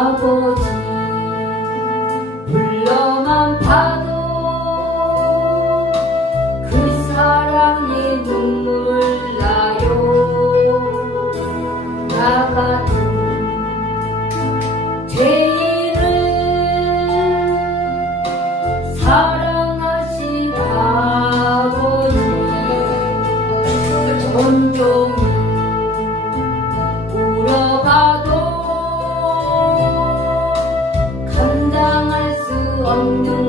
아버지. 불러만 봐도 그 사랑에 눈물 나요. 나 같은 죄인을 사랑하신 아버지 그렇죠. 온종일 long